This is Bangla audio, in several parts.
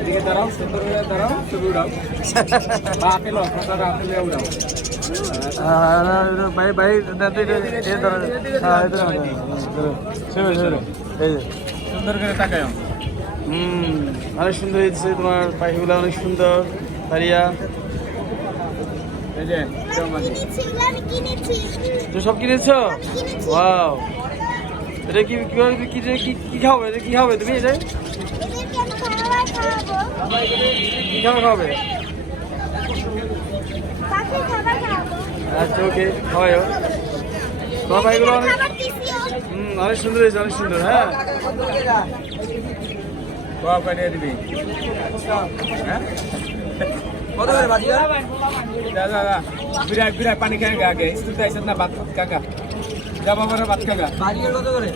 এদিকে দাঁড়াও, সুন্দর করে দাঁড়াও, ছবি উড়াও। বা আপেল আপনারা আপেল উড়াও। ভাই ভাই সুন্দর করে তাকাও। অনেক সুন্দর হয়েছে তোমার পাখিগুলো, অনেক সুন্দর পারিয়া। এই যে তো সব কিনেছো? ওয়াও, এটা কি কি কি খাবে? এটা কি খাবে তুমি? এটা কি খাবার খাবে? আচ্ছা ওকে, খাওয়াই তোমার পাখিগুলো অনেক অনেক সুন্দর হয়েছে, অনেক সুন্দর। হ্যাঁ বাবা পাঠিয়ে দিবি। হ্যাঁ কত করে বাজিয়া? দাদা বিরাট বিরাট পানি খাঙ্গা আগে স্কুল থেকে আইসেন না, ভাত কাকা যা বাবার ভাত কাকা। বাজিয়া কত করে?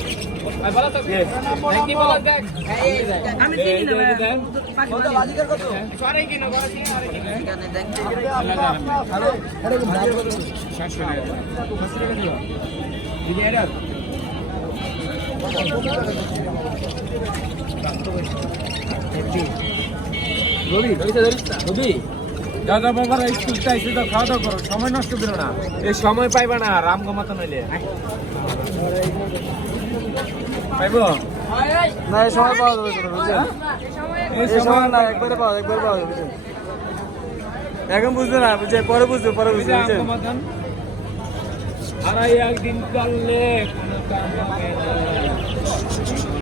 দাদা বাবার স্কুল চাইছে তো খাওয়া দাওয়া করো, সময় নষ্ট করো না। এই সময় পাইবা না রাম গমাতো নইলে পাইব না, এই সময় পাওয়া যাবে না, বুঝছেন? এই সময় না, একবারে পাওয়া যাবে, বুঝছেন? এখন বুঝবে না, বুঝছে পরে বুঝবে, বুঝছেন? আর একদিন করলে কোনো কাম হবে না।